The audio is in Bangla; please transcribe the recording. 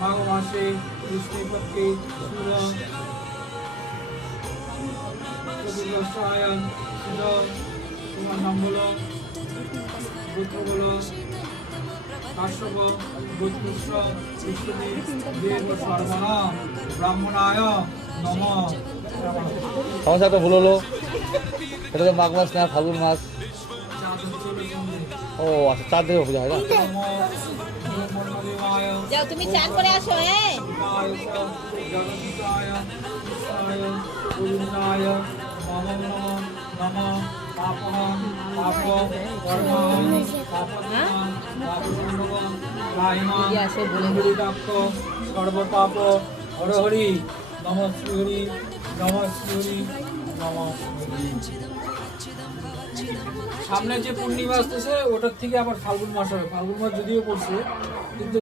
মাঘ মাসে কৃষ্ণপক্ষে শুক্ল চতুর্দশায়ন ছিল। তোমার নাম হলো গোত্র হলো কাশ্যপ, গোত্রুষ্য, বিষ্ণুদেব, দেব সর্বনাম ব্রাহ্মণায় নমঃ। সমস্যা তো ভুল হলো, এটা তো মাঘ মাস না, ফাল্গুন মাস। ও আচ্ছা, 4 দিকে পূজা হয় না? যাও তুমি চান করে আসো। হ্যাঁ সর্বপাপ হর হরি নম শ্রী হরি নম শ্রী হরি নম শ্রী হরি। সামনে যে পূর্ণিমা আসতেছে ওটার থেকে আবার ফাল্গুন মাস হবে। ফাল্গুন মাস যদিও পড়ছে